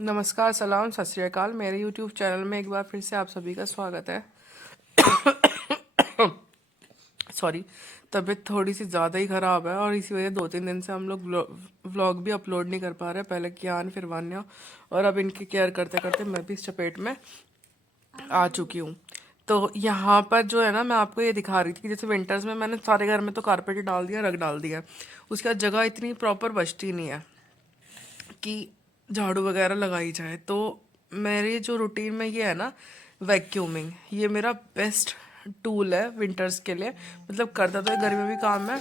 नमस्कार, सलाम, सत श्री अकाल। मेरे YouTube चैनल में एक बार फिर से आप सभी का स्वागत है। सॉरी, तबीयत थोड़ी सी ज़्यादा ही ख़राब है और इसी वजह 2-3 दिन से हम लोग व्लॉग भी अपलोड नहीं कर पा रहे। पहले कियान, फिर वान्या, और अब इनकी केयर करते करते मैं भी इस चपेट में आ चुकी हूँ। तो यहाँ पर जो है ना, मैं आपको ये दिखा रही थी कि जैसे विंटर्स में मैंने सारे घर में तो कारपेट ही डाल दिया, रग डाल दिया, उसके बाद जगह इतनी प्रॉपर बचती नहीं है कि झाड़ू वगैरह लगाई जाए। तो मेरी जो रूटीन में ये है ना, वैक्यूमिंग, ये मेरा बेस्ट टूल है विंटर्स के लिए। मतलब करता तो गर्मी में भी काम है,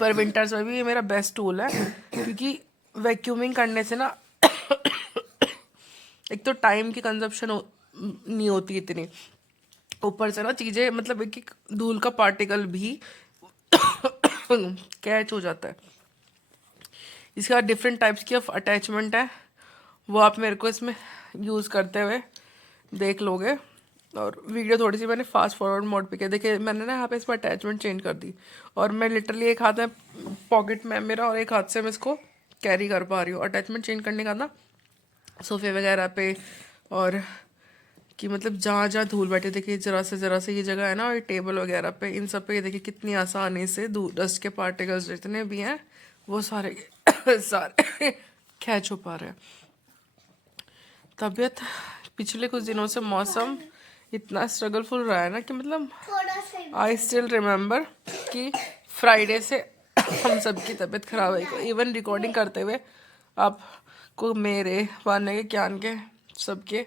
पर विंटर्स में भी ये मेरा बेस्ट टूल है, क्योंकि वैक्यूमिंग करने से ना एक तो टाइम की कंजप्शन नहीं होती इतनी, ऊपर से ना चीज़ें, मतलब एक एक धूल का पार्टिकल भी कैच हो जाता है। इसके बाद डिफरेंट टाइप्स की अटैचमेंट है, वो आप मेरे को इसमें यूज़ करते हुए देख लोगे। और वीडियो थोड़ी सी मैंने फास्ट फॉरवर्ड मोड पे किया। देखिए मैंने ना यहाँ पे इसमें अटैचमेंट चेंज कर दी, और मैं लिटरली एक हाथ में पॉकेट में मेरा और एक हाथ से मैं इसको कैरी कर पा रही हूँ। अटैचमेंट चेंज करने का ना, सोफे वगैरह पे, और कि मतलब जहाँ जहाँ धूल बैठे, देखिए ज़रा से ये जगह है ना, और ये टेबल वगैरह पे, इन सब पे ये देखिए कितनी आसानी से डस्ट के पार्टिकल्स जितने भी हैं वो सारे सारे कैच हो पा रहे हैं। तबीयत पिछले कुछ दिनों से, मौसम इतना स्ट्रगलफुल रहा है ना कि मतलब आई स्टिल रिमेम्बर कि फ्राइडे से हम सबकी तबीयत खराब है। इवन रिकॉर्डिंग करते हुए आपको मेरे, वाने के, ज्ञान के, सबके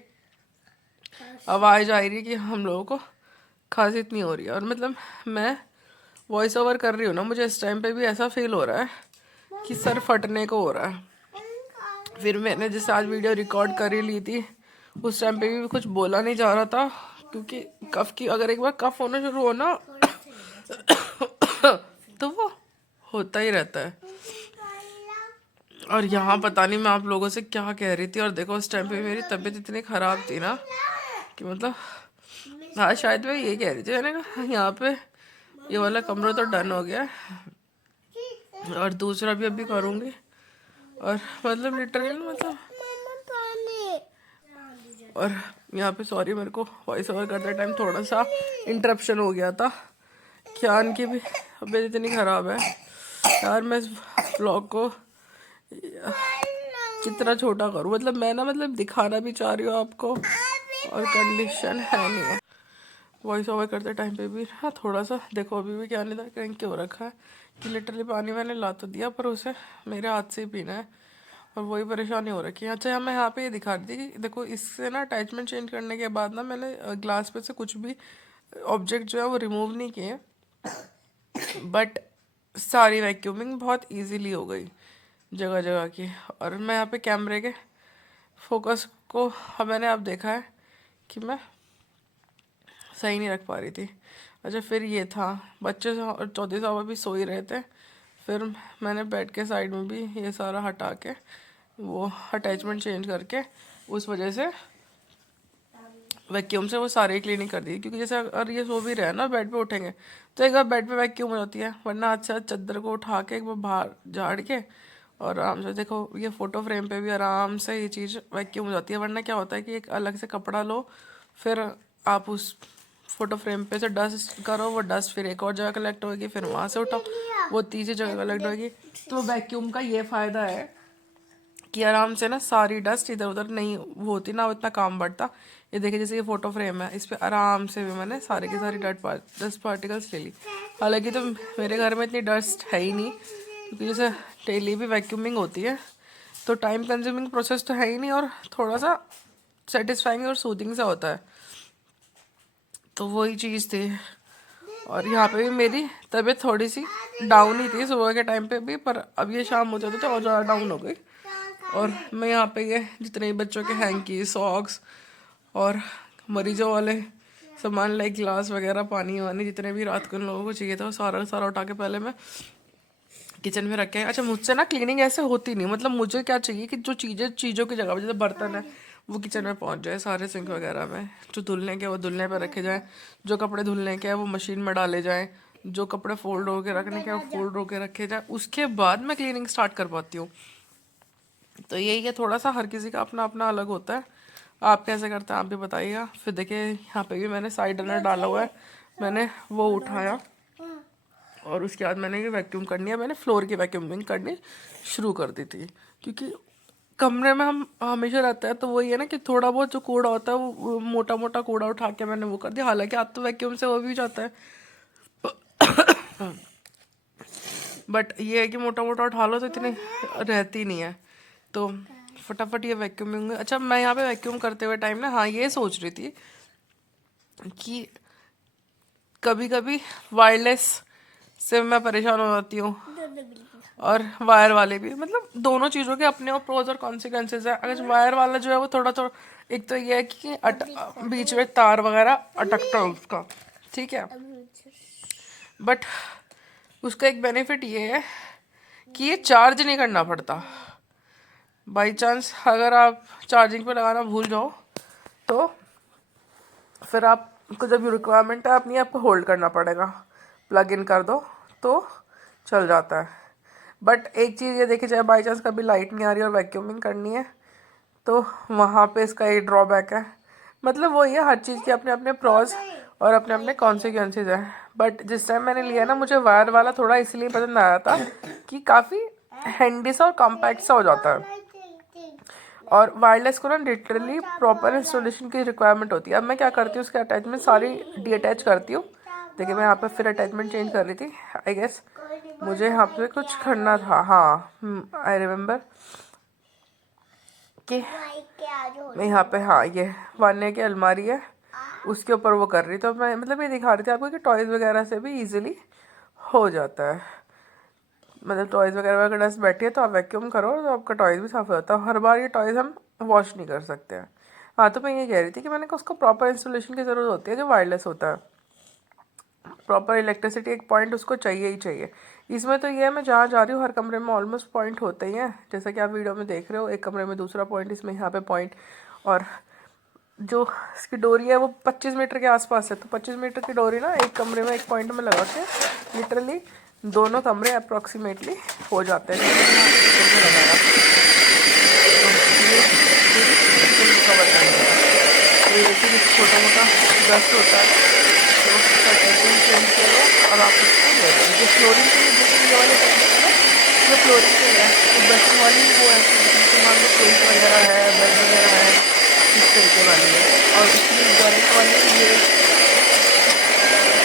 आवाज़ आ रही है कि हम लोगों को खांसी इतनी हो रही है। और मतलब मैं वॉइस ओवर कर रही हूँ ना, मुझे इस टाइम पे भी ऐसा फील हो रहा है कि सर फटने को हो रहा है। फिर मैंने जैसे आज वीडियो रिकॉर्ड कर ही ली थी, उस टाइम पे भी कुछ बोला नहीं जा रहा था, क्योंकि कफ की, अगर एक बार कफ होना शुरू हो ना तो वो होता ही रहता है। और यहाँ पता नहीं मैं आप लोगों से क्या कह रही थी, और देखो उस टाइम पे मेरी तबीयत इतनी ख़राब थी ना कि मतलब, हाँ शायद मैं ये कह रही थी, मैंने कहा यहाँ पे ये वाला कमरा तो डन हो गया है, और दूसरा भी अभी करूँगी। और मतलब लिटरली मतलब, और यहाँ पे सॉरी, मेरे को वॉइस ओवर करते टाइम थोड़ा सा इंटरप्शन हो गया था। ज्ञान की भी तबीयत इतनी ख़राब है यार, मैं इस ब्लॉग को कितना छोटा करूँ। मतलब मैं ना, मतलब दिखाना भी चाह रही हूँ आपको, और कंडीशन है नहीं है। वॉइस ओवर करते टाइम पे भी हाँ थोड़ा सा देखो, अभी भी क्या नहीं था, क्रैंक क्यों रखा है कि लिटरली पानी मैंने ला तो दिया, पर उसे मेरे हाथ से ही पीना है, और वही परेशानी हो रखी है। अच्छा, मैं यहाँ पे ये दिखा रही थी कि देखो, इससे ना अटैचमेंट चेंज करने के बाद ना, मैंने ग्लास पे से कुछ भी ऑब्जेक्ट जो है वो रिमूव नहीं किए, बट सारी वैक्यूमिंग बहुत इजीली हो गई जगह जगह की। और मैं यहाँ पे कैमरे के फोकस को, मैंने अब देखा है कि मैं सही नहीं रख पा रही थी। अच्छा, फिर ये था, बच्चे और चौधरी साहब भी सो ही रहे थे, फिर मैंने बेड के साइड में भी ये सारा हटा के, वो अटैचमेंट चेंज करके, उस वजह से वैक्यूम से वो सारी क्लीनिंग कर दी। क्योंकि जैसे अगर ये सो भी रहे हैं ना, बेड पे उठेंगे तो एक बार बेड पे वैक्यूम हो जाती है, वरना अच्छा चादर को उठा के एक बार बाहर झाड़ के, और आराम से देखो ये फ़ोटो फ्रेम पे भी आराम से ये चीज़ वैक्यूम हो जाती है। वरना क्या होता है कि एक अलग से कपड़ा लो, फिर आप उस फोटो फ्रेम पे से डस्ट करो, वो डस्ट फिर एक और जगह कलेक्ट होगी, फिर वहाँ से उठाओ, वो तीसरी जगह कलेक्ट होगी। तो वैक्यूम का ये फ़ायदा है कि आराम से ना सारी डस्ट इधर उधर नहीं वो होती ना, उतना काम बढ़ता। ये देखिए जैसे ये फोटो फ्रेम है, इस पे आराम से भी मैंने सारी की सारी डस्ट पार्टिकल्स ले ली। हालांकि तो मेरे घर में इतनी डस्ट है ही नहीं, क्योंकि जैसे डेली भी वैक्यूमिंग होती है, तो टाइम कंज्यूमिंग प्रोसेस तो है ही नहीं, और थोड़ा सा सेटिस्फाइंग और सूदिंग सा होता है। तो वही चीज़ थी। और यहाँ पे भी मेरी तबीयत थोड़ी सी डाउन ही थी सुबह के टाइम पे भी, पर अब ये शाम हो जाते तो और ज़्यादा डाउन हो गई। और मैं यहाँ पे ये जितने भी बच्चों के हैंकी, सॉक्स, और मरीजों वाले सामान लाइक गिलास वगैरह, पानी वानी, जितने भी रात को इन लोगों को चाहिए था, वो सारा सारा उठा के पहले मैं किचन में रखे। अच्छा, मुझसे ना क्लीनिंग ऐसे होती नहीं, मतलब मुझे क्या चाहिए कि जो चीज़ों की जगह पे, जैसे बर्तन है वो किचन में पहुंच जाए, सारे सिंक वगैरह में, जो धुलने के वो धुलने पर रखे जाएँ, जो कपड़े धुलने के हैं वो मशीन में डाले जाएँ, जो कपड़े फोल्ड होके रखने के वो फोल्ड होके रखे जाए, उसके बाद मैं क्लीनिंग स्टार्ट कर पाती हूँ। तो यही है, थोड़ा सा हर किसी का अपना अपना अलग होता है। आप कैसे करते हैं आप भी बताइएगा। फिर देखिए यहाँ पे भी मैंने साइड रनर डाला हुआ है, मैंने वो उठाया और उसके बाद मैंने ये वैक्यूम करनी है। मैंने फ्लोर की वैक्यूमिंग करनी शुरू कर दी थी, क्योंकि कमरे में हम हमेशा रहता है तो वही है ना कि थोड़ा बहुत जो कूड़ा होता है वो मोटा मोटा कूड़ा उठा के मैंने वो कर दिया। हालांकि आज तो वैक्यूम से हो भी जाता है, बट ये है कि मोटा मोटा उठा लो तो इतनी रहती नहीं है, तो फटाफट ये वैक्यूमिंग। अच्छा, मैं यहाँ पे वैक्यूम करते हुए टाइम ना, हाँ ये सोच रही थी कि कभी कभी वायरलेस से मैं परेशान हो जाती हूँ और वायर वाले भी, मतलब दोनों चीज़ों के अपने और प्रोज और कॉन्सिक्वेंसेज है। अगर वायर वाला जो है वो थोड़ा थोड़ा, एक तो ये है कि बीच में तार वगैरह अटकता है उसका, ठीक है, बट उसका एक बेनिफिट ये है कि ये चार्ज नहीं करना पड़ता। बाई चांस अगर आप चार्जिंग पे लगाना भूल जाओ तो फिर आपको जब रिक्वायरमेंट है अपनी आपको होल्ड करना पड़ेगा, प्लग इन कर दो तो चल जाता है। बट एक चीज़ ये देखी जाए, बाई चांस कभी लाइट नहीं आ रही और वैक्यूमिंग करनी है तो वहाँ पे इसका ये ड्रॉबैक है। मतलब वही है, हर चीज़ के अपने अपने प्रॉज और अपने अपने कॉन्सिक्वेंसेज हैं। बट जिस टाइम मैंने लिया ना, मुझे वायर वाला थोड़ा इसलिए पसंद आया था कि काफ़ी हैंडी सा और कॉम्पैक्ट सा हो जाता है, और वायरलेस को ना लिटरली प्रॉपर इंस्टॉलेशन की रिक्वायरमेंट होती है। अब मैं क्या करती हूँ, उसके अटैचमेंट सारी डी अटैच करती हूँ। देखिए मैं यहाँ पे फिर अटैचमेंट चेंज कर रही थी, आई गेस मुझे यहाँ पे कुछ करना था, हाँ आई रिमेम्बर कि मैं यहाँ पे, हाँ ये वान्य की अलमारी है उसके ऊपर वो कर रही, तो मैं मतलब ये दिखा रही थी आपको कि टॉयज़ वगैरह से भी इजीली हो जाता है। मतलब टॉयज़ वगैरह अगर डस्ट बैठी है तो आप वैक्यूम करो तो आपका टॉयज़ भी साफ़ हो जाता है। हर बार ये टॉयज़ हम वॉश नहीं कर सकते हैं। हाँ, तो मैं ये कह रही थी कि मैंने कहा उसको प्रॉपर इंस्टॉलेशन की ज़रूरत होती है जो वायरलेस होता है। प्रॉपर इलेक्ट्रिसिटी एक पॉइंट उसको चाहिए ही चाहिए। इसमें तो ये है, मैं जहाँ जा रही हूँ हर कमरे में ऑलमोस्ट पॉइंट होते ही हैं, जैसा कि आप वीडियो में देख रहे हो। एक कमरे में दूसरा पॉइंट, इसमें यहाँ पे पॉइंट, और जो इसकी डोरी है वो 25 मीटर के आसपास है। तो 25 मीटर की डोरी ना एक कमरे में एक पॉइंट में लगा के लिटरली दोनों कमरे अप्रॉक्सीमेटली हो जाते हैं। कवर करना है तो छोटा मोटा डस्ट होता है तो उसका अटैचमेंट चेंज करो और आप उसको ले लो। जो फ्लोरिंग के लिए देखिए ये वाले टैंक है ना, ये फ्लोरिंग के लिए है, तो डस्टिंग वाली वो है कि मान लो फ्लोरिंग वगैरह है, बेड वगैरह है, इस तरीके वाली है। और इसकी गारंटी वाली ये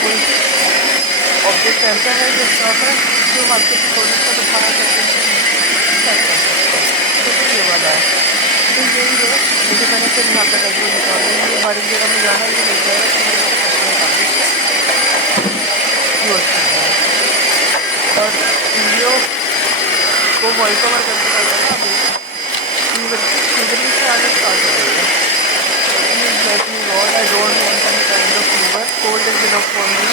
कोई ऑब्जेक्ट ऐसा है जिसका पर जो आपके प्रोडक्ट का दिखाया करते हैं, तो फिर ये वाला है। तो यही है, मुझे मैंने फिर यहाँ पर कभी निकाल ये बारीक जगह में जाना है, ये नहीं जाएगा तो मैंने निकाल यूज़ करना है। और वीडियो को वॉइस ओवर करके करना है ना, अभी से आने स्टार्ट हो गई है। Please let me God, I don't want any kind of fever. Cold is enough for me.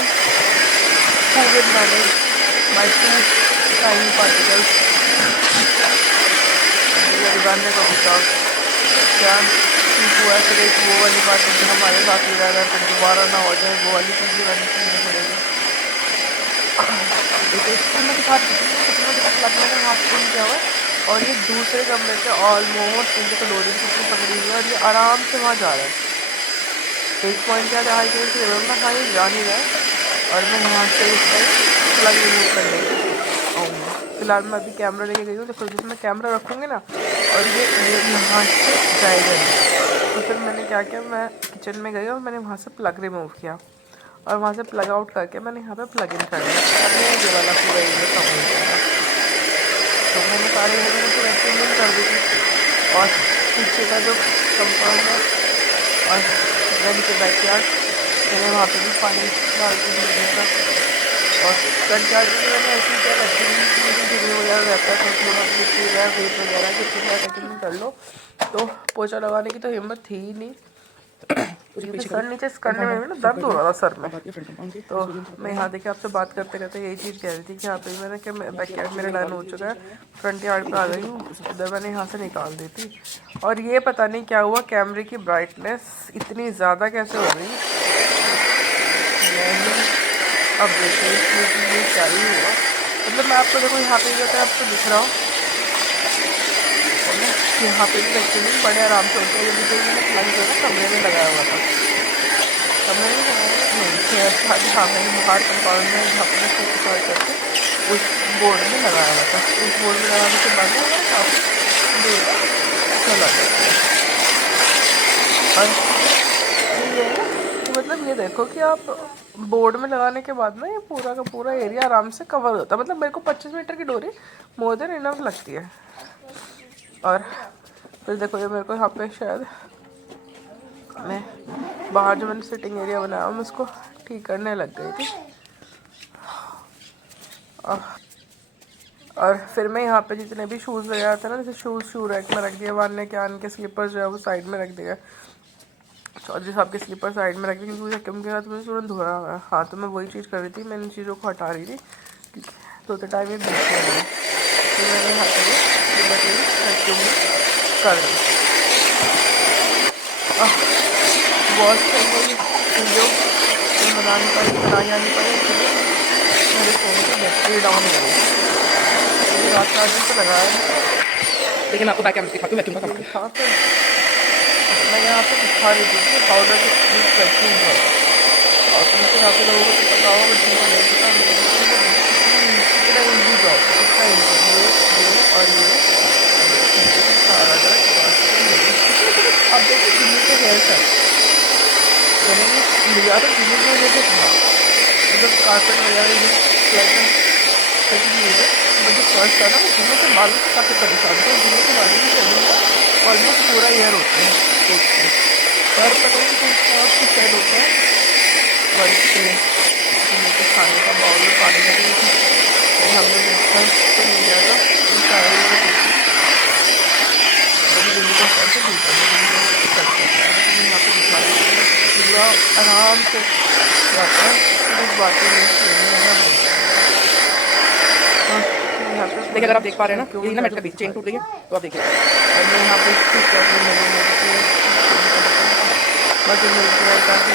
Who will manage my two tiny particles? ये रिबाने का बताओ क्या ठीक हुआ है। फिर एक वो वाली बात है कि हमारे साथ ही रह फिर दोबारा ना हो जाए, वो वाली चीज़ वाली चीज़ पड़ेगी। देखो इसको मैं दिखा रही थी कितना तक लगने का हाथ फूल गया हुआ है, और ये दूसरे कमरे से ऑलमोस्ट इनके क्लोरीन कितनी पकड़ी हुई है और ये आराम से वहाँ जा रहा है। एक पॉइंट क्या हाई करें कि मैं हाँ ये जा नहीं रहा है, और मैं यहाँ से इस टाइम प्लग रिमूव करने आऊँगा। फिलहाल मैं अभी कैमरा लेके गई हूँ, तो फिर जिसमें कैमरा रखूँगी ना और ये यहाँ से जाएगा नहीं। तो फिर मैंने क्या किया, मैं किचन में गई और मैंने वहाँ से प्लग रिमूव किया और वहाँ से प्लग आउट करके मैंने यहाँ पे प्लग इन कर दिया। अब ये वाला पूरा एरिया कम हो जाएगा। तो मैंने सारे एरिया में तो वैक्यूम कर दी थी, और पीछे का जो कंपाउंड है और यानी कि बैकयार्ड, मैंने वहाँ पे भी पानी डाल के दिया था। और फ्रंट यार्ड में मैंने ऐसी क्या वैक्यूम वगैरह रहता है, तो थोड़ा मिट्टी वगैरह वेट वगैरह कितनी सारा वैक्यूम कर लो, तो पोछा लगाने की तो हिम्मत थी ही नहीं। सर नीचे करने में भी ना दर्द हो रहा था सर में। तो मैं यहाँ देखिए आपसे बात करते करते यही चीज़ कह रही थी कि यहाँ पे मैंने कि बैक यार्ड मेरा डन हो चुका है, फ्रंट यार्ड पे आ गई हूँ, उधर मैंने यहाँ से निकाल दी थी। और ये पता नहीं क्या हुआ, कैमरे की ब्राइटनेस इतनी ज़्यादा कैसे हो गई, अब देखिए ये क्या ही हुआ। मतलब मैं आपको देखो यहाँ पे आपको दिख रहा हूँ, यहाँ पे भी एक्चुअली बड़े आराम से होते हैं, जैसे मैंने प्लग जो है ना कमरे में लगाया हुआ था, कमरे में लगाया नहीं थे, हाँ मैंने बाहर कंपाउंड में जहाँ पर मैं स्टार्ट करके उस बोर्ड में लगाया हुआ था। उस बोर्ड में लगाने के बाद में काफ़ी देर तक चला जाता है। और ये है कि मतलब ये देखो कि आप बोर्ड में लगाने के बाद ना ये पूरा का पूरा एरिया आराम से कवर होता है। मतलब मेरे को 25 मीटर की डोरी मोर देन इनफ लगती है। और फिर देखो ये मेरे को यहाँ पे शायद मैं बाहर जो मैंने सिटिंग एरिया बनाया मैं उसको ठीक करने लग गई थी। और फिर मैं यहाँ पे जितने भी शूज़ वगैरह थे ना, जैसे शू रैक में रख दिया, वाने के आन के स्लीपर्स जो है वो साइड में रख दिया, और जैसे आपके स्लीपर साइड में रख दी, क्योंकि मुझे कम के साथ मुझे तुरंत धोना हुआ। हाँ तो मैं वही चीज़ कर रही थी, मैंने इन चीज़ों को हटा रही थी धोते टाइम ये बीच में नहीं, तो मैंने यहाँ पर वैक्यूम कर दी। वॉश करने की चीज़ों मैं बना नहीं पाई, बनाई नहीं पाई, इसलिए मेरे फ़ोन की बैटरी डाउन हो गई। रात चार्जिंग पर लगाया, देखिए मैं आपको बैक कैमरा दिखाती हूँ वैक्यूम का सामान। यहाँ पे मैं यहाँ पे दिखा रही थी कि पाउडर के यूज़ करती हूँ बहुत, और तुमसे काफ़ी लोगों को तो पता होगा, बट जिनको नहीं पता कितना ईजी जॉब है, कितना ईजी ये और ये सारा अब देखिए जिम्मी के हेयर सेट मैंने लिया तो जिम्मी की वजह से था, मतलब कारपेट वगैरह यूज यूज है, बट जो फर्स्ट था ना वो जिम्मी के बालों से काफ़ी परेशान थे। जिम्मी के बालों की शेडिंग का ऑलमोस्ट पूरा ईयर होते हैं पर पता नहीं किस आपकी शेड होता है वर्ष के जिम्मी के खाने का बाउल में पानी लगी थी, हमने ब्रेकफास्ट तो नहीं लिया था, पूरा आराम से जाता है, कुछ बातें देखिए अगर आप देख पा रहे हैं ना, ये ना मेटल का चेन टूट रही है, तो आप देखिए और मैं यहाँ पे मुझे मिलती है काफ़ी